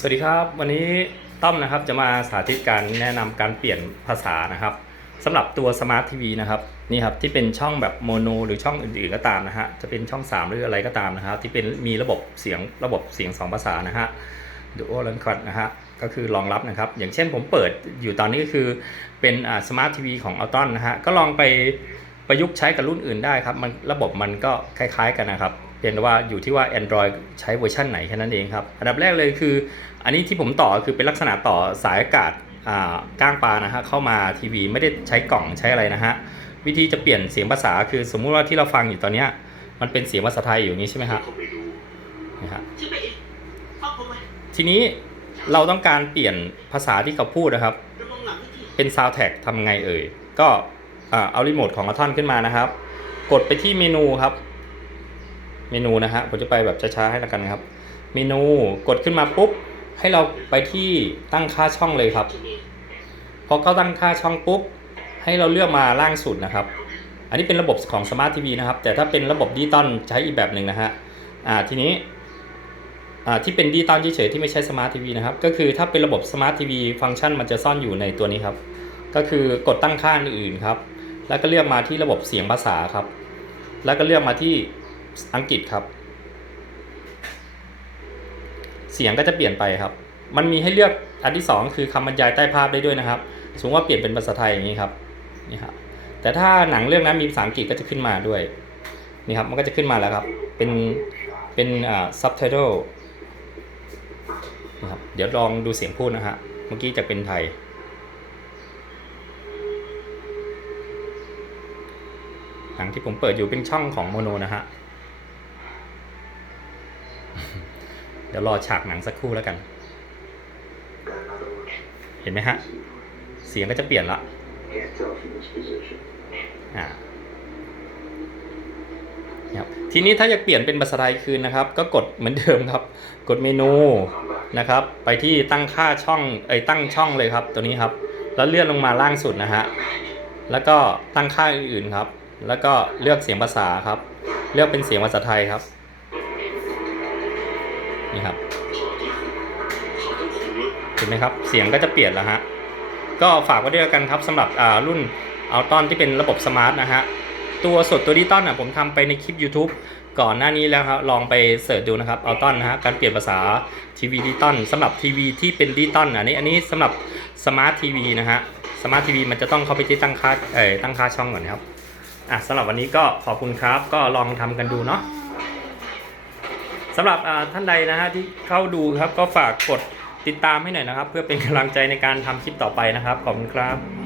สวัสดีครับ วันนี้ต้อมนะครับจะมาสาธิตการแนะนำการเปลี่ยนภาษานะครับสำหรับตัวสมาร์ททีวีนะครับนี่ครับที่เป็นช่องแบบโมโนหรือช่องอื่นๆก็ตามนะฮะจะเป็นช่อง 3 หรืออะไรก็ตามนะครับ ที่เป็นมีระบบเสียงระบบเสียง 2 ภาษานะฮะ Dual l a n c u t นะฮะก็คือรองรับนะครับ อย่างเช่นผมเปิดอยู่ตอนนี้ก็คือเป็นสมาร์ททีวีของ a l t o n นะฮะก็ลองไป ประยุกต์ใช้กับรุ่นอื่นได้ครับมันระบบมันก็คล้ายๆกันนะครับเพียงแต่ว่าอยู่ที่ว่า Android ใช้เวอร์ชันไหนแค่นั้นเองครับ อันดับแรกเลยคือ อันนี้ที่ผมต่อคือเป็นลักษณะต่อสายอากาศอ่าก้างปลานะฮะเข้ามาทีวีไม่ได้ใช้กล่องใช้อะไรนะฮะวิธีจะเปลี่ยนเสียงภาษาคือสมมุติว่าที่เราฟังอยู่ตอนเนี้ยมันเป็นเสียงภาษาไทยอยู่อย่างนี้ใช่ไหมครับนะฮะชื่อไปอีกฟังผมไหมทีนี้เราต้องการเปลี่ยนภาษาที่เขาพูดนะครับระวังหลังให้ทีเป็นซาว d t แท็กทำไงเอ่ยก็อ่า เอารีโมทของอัลทอนขึ้นมานะครับ กดไปที่เมนูครับ เมนูนะฮะผมจะไปแบบช้าๆให้แล้วกันครับ เมนูกดขึ้นมาปุ๊บ ให้เราไปที่ตั้งค่าช่องเลยครับ พอเข้าตั้งค่าช่องปุ๊บ ให้เราเลือกมาล่างสุดนะครับ อันนี้เป็นระบบของ Smart TV นะครับ แต่ถ้าเป็นระบบดิจิตอลใช้อีกแบบหนึ่งนะฮะอ่าทีนี้อ่าที่เป็นดิจิตอลเฉยๆที่ไม่ใช่ Smart TV นะครับ ก็คือถ้าเป็นระบบ Smart TV ฟังก์ชันมันจะซ่อนอยู่ในตัวนี้ครับ ก็คือกดตั้งค่าอื่นๆครับ แล้วก็เลือกมาที่ระบบเสียงภาษาครับ แล้วก็เลือกมาที่อังกฤษครับ เสียงก็จะเปลี่ยนไปครับ มันมีให้เลือกอันที่สองคือคำบรรยายใต้ภาพได้ด้วยนะครับสมมติว่าเปลี่ยนเป็นภาษาไทยอย่างนี้ครับนี่ครับแต่ถ้าหนังเรื่องนั้นมีภาษาอังกฤษก็จะขึ้นมาด้วยนี่ครับมันก็จะขึ้นมาแล้วครับ เป็นเป็นอ่า subtitle นะครับเดี๋ยวลองดูเสียงพูดนะฮะเมื่อกี้จะเป็นไทย หนังที่ผมเปิดอยู่เป็นช่องของโมโนนะฮะ เดี๋ยวรอฉากหนังสักครู่แล้วกัน เห็นไหมฮะ เสียงก็จะเปลี่ยนละอ่าครับทีนี้ถ้าอยากเปลี่ยนเป็นภาษาไทยคืนนะครับ ก็กดเหมือนเดิมครับ กดเมนูนะครับ ไปที่ตั้งค่าช่องเอ้ตั้งช่องเลยครับ ตัวนี้ครับ แล้วเลื่อนลงมาล่างสุดนะฮะแล้วก็ตั้งค่าอื่นๆครับ แล้วก็เลือกเสียงภาษาครับ เลือกเป็นเสียงภาษาไทยครับ นี่ครับ เห็นไหมครับ เสียงก็จะเปลี่ยนแล้วฮะ ก็ฝากไว้ด้วยกันครับสำหรับอ่ารุ่นอัลตอนที่เป็นระบบสมาร์ทนะฮะ ตัวสดตัวดิจิตอลอะผมทำไปในคลิป YouTube ก่อนหน้านี้แล้วครับลองไปเสิร์ชดูนะครับอัลตอนนะฮะการเปลี่ยนภาษาทีวีดิจิตอลสำหรับทีวีที่เป็นดิจิตอลอันนี้อันนี้สำหรับสมาร์ททีวีนะฮะสมาร์ททีวีมันจะต้องเข้าไปที่ตั้งค่าเอ่อตั้งค่าช่องก่อนนะครับ อะสำหรับวันนี้ก็ขอบคุณครับ ก็ลองทำกันดูเนาะสำหรับท่านใดนะฮะที่เข้าดูครับก็ฝากกดติดตามให้หน่อยนะครับ เพื่อเป็นกำลังใจในการทำคลิปต่อไปนะครับ ขอบคุณครับ